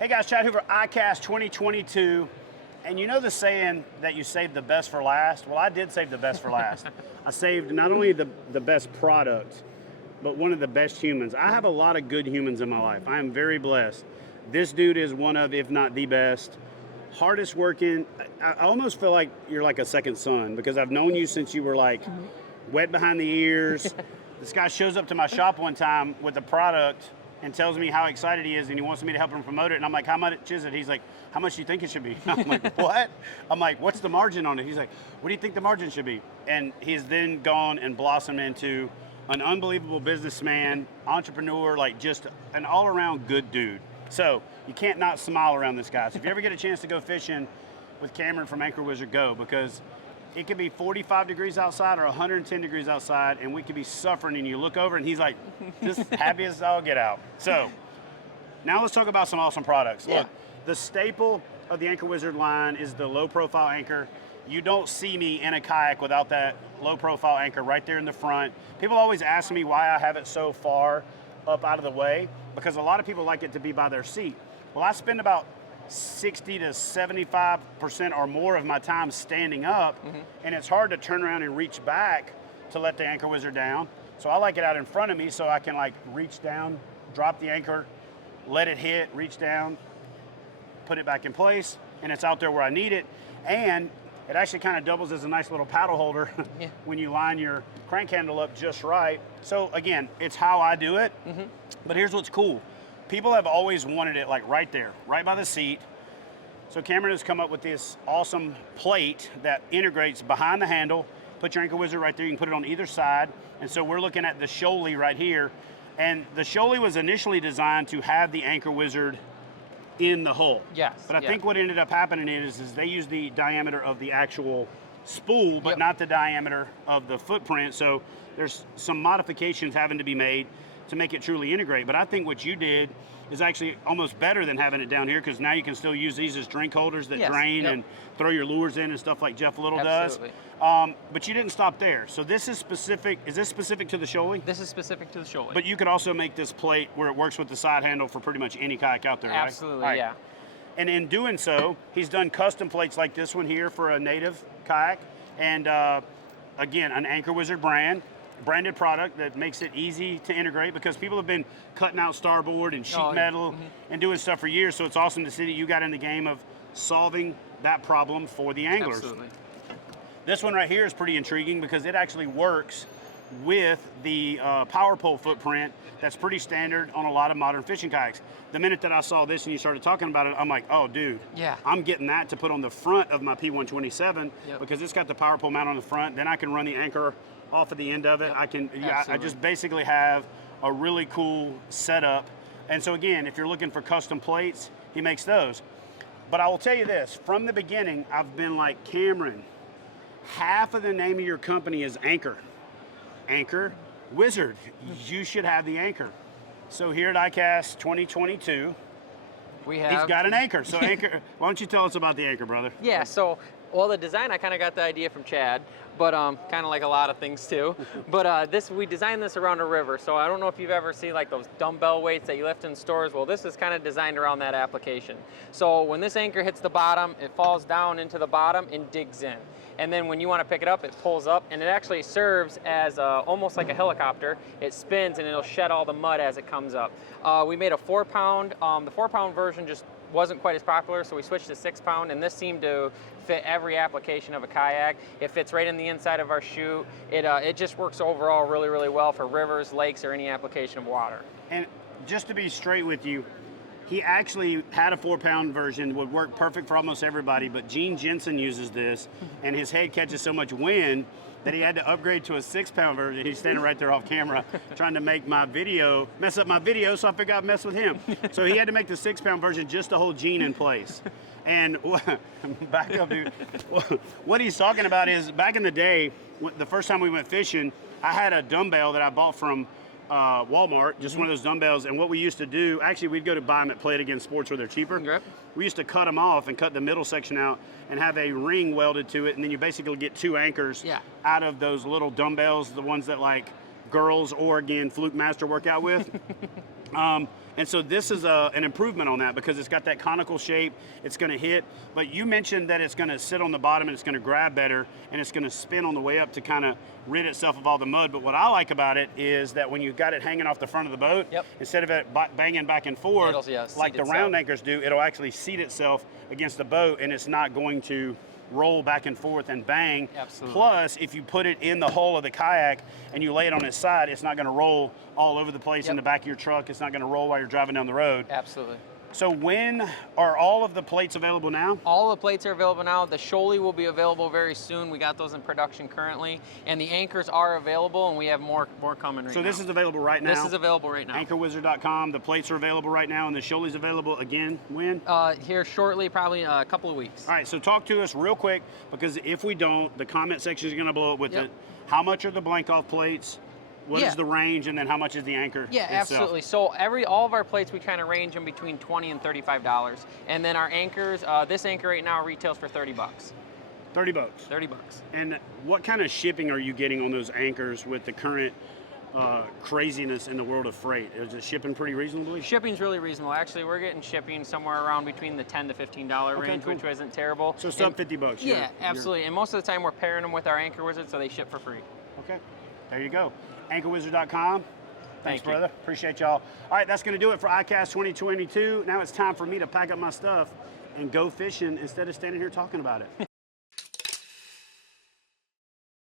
Hey guys, Chad Hoover, ICAST 2022. And you know the saying that you saved the best for last? Well, I did save the best for last. I saved not only the best product, but one of the best humans. I have a lot of good humans in my life. I am very blessed. This dude is one of, if not the best, hardest working. I almost feel like you're like a second son because I've known you since you were like wet behind the ears. This guy shows up to my shop one time with a product and tells me how excited he is and he wants me to help him promote it. And I'm like, how much is it? He's like, how much do you think it should be? I'm like, what? I'm like, what's the margin on it? He's like, what do you think the margin should be? And he's then gone and blossomed into an unbelievable businessman, entrepreneur, like just an all-around good dude. So you can't not smile around this guy. So if you ever get a chance to go fishing with Cameron from Anchor Wizard, go, because it could be 45 degrees outside or 110 degrees outside, and we could be suffering, and you look over, and he's like, just happy as all get out. So now let's talk about some awesome products. Yeah. Look, the staple of the Anchor Wizard line is the low-profile anchor. You don't see me in a kayak without that low-profile anchor right there in the front. People always ask me why I have it so far up out of the way, because a lot of people like it to be by their seat. Well, I spend about 60 to 75% or more of my time standing up, and it's hard to turn around and reach back to let the Anchor Wizard down. So I like it out in front of me so I can like reach down, drop the anchor, let it hit, reach down, put it back in place, and it's out there where I need it. And it actually kind of doubles as a nice little paddle holder when you line your crank handle up just right. So again, it's how I do it, but here's what's cool. People have always wanted it like right there, right by the seat. So Cameron has come up with this awesome plate that integrates behind the handle. Put your Anchor Wizard right there, you can put it on either side. And so we're looking at the Shoaly right here. And the Shoaly was initially designed to have the Anchor Wizard in the hull. Yes. But I think what ended up happening is they used the diameter of the actual spool, but not the diameter of the footprint. So there's some modifications having to be made to make it truly integrate. But I think what you did is actually almost better than having it down here, because now you can still use these as drink holders that drain and throw your lures in and stuff like Jeff Little does. But you didn't stop there. So this is specific. Is this specific to the Shoaly? This is specific to the Shoaly. But you could also make this plate where it works with the side handle for pretty much any kayak out there, Absolutely, right? yeah. And in doing so, he's done custom plates like this one here for a native kayak. And again, an Anchor Wizard branded product that makes it easy to integrate, because people have been cutting out starboard and sheet metal and doing stuff for years. So it's awesome to see that you got in the game of solving that problem for the anglers. Absolutely. This one right here is pretty intriguing because it actually works with the power pole footprint that's pretty standard on a lot of modern fishing kayaks. The minute that I saw this and you started talking about it, I'm like, oh dude, I'm getting that to put on the front of my P127 because it's got the power pole mount on the front. Then I can run the anchor off of the end of it. I just basically have a really cool setup. And so again, if you're looking for custom plates, he makes those. But I will tell you this, from the beginning, I've been like, Cameron, half of the name of your company is Anchor. Anchor Wizard. You should have the anchor. So here at ICAST 2022, he's got an anchor. So Anchor, why don't you tell us about the anchor, brother? Yeah, so, well, the design, I kind of got the idea from Chad, but kind of like a lot of things too. But we designed this around a river. So I don't know if you've ever seen like those dumbbell weights that you lift in stores. Well, this is kind of designed around that application. So when this anchor hits the bottom, it falls down into the bottom and digs in. And then when you want to pick it up, it pulls up, and it actually serves as almost like a helicopter. It spins and it'll shed all the mud as it comes up. We made a 4-pound. The 4-pound version just wasn't quite as popular, so we switched to 6-pound, and this seemed to fit every application of a kayak. It fits right in the inside of our chute. It just works overall really, really well for rivers, lakes, or any application of water. And just to be straight with you, he actually had a 4-pound version, would work perfect for almost everybody, but Gene Jensen uses this, and his head catches so much wind that he had to upgrade to a 6-pound version. He's standing right there off camera trying to make my video, mess up my video, so I figured I'd mess with him. So he had to make the 6-pound version just to hold Gene in place. And back up, dude. What he's talking about is, back in the day, the first time we went fishing, I had a dumbbell that I bought from Walmart, just one of those dumbbells, and what we used to do, actually we'd go to buy them at Play It Again Sports where they're cheaper. Yep. We used to cut them off and cut the middle section out and have a ring welded to it, and then you basically get 2 anchors out of those little dumbbells, the ones that like girls or again Fluke Master work out with. And so this is an improvement on that because it's got that conical shape. It's going to hit, but you mentioned that it's going to sit on the bottom and it's going to grab better and it's going to spin on the way up to kind of rid itself of all the mud. But what I like about it is that when you've got it hanging off the front of the boat, instead of it banging back and forth like the round anchors do, it'll actually seat itself against the boat and it's not going to roll back and forth and bang. Absolutely. Plus, if you put it in the hull of the kayak and you lay it on its side, it's not going to roll all over the place in the back of your truck. It's not going to roll while you're driving down the road. Absolutely. So when are all of the plates available now? All the plates are available now. The Shoaly will be available very soon. We got those in production currently. And the anchors are available, and we have more coming right now. So this is available right now? This is available right now. Anchorwizard.com. The plates are available right now, and the Shoaly's available again when? Here shortly, probably a couple of weeks. All right, so talk to us real quick, because if we don't, the comment section is going to blow up with it. How much are the blank-off plates? What is the range, and then how much is the anchor itself? Absolutely. So all of our plates, we kind of range them between $20 and $35. And then our anchors, this anchor right now retails for $30. 30 bucks. 30 bucks. And what kind of shipping are you getting on those anchors with the current craziness in the world of freight? Is it shipping pretty reasonably? Shipping's really reasonable. Actually, we're getting shipping somewhere around between the $10 to $15 range, which isn't terrible. So sub 50 bucks. Yeah, absolutely. And most of the time, we're pairing them with our Anchor Wizard, so they ship for free. Okay, there you go. Anchorwizard.com. Thanks, brother. Appreciate y'all. All right, that's going to do it for ICAST 2022. Now it's time for me to pack up my stuff and go fishing instead of standing here talking about it.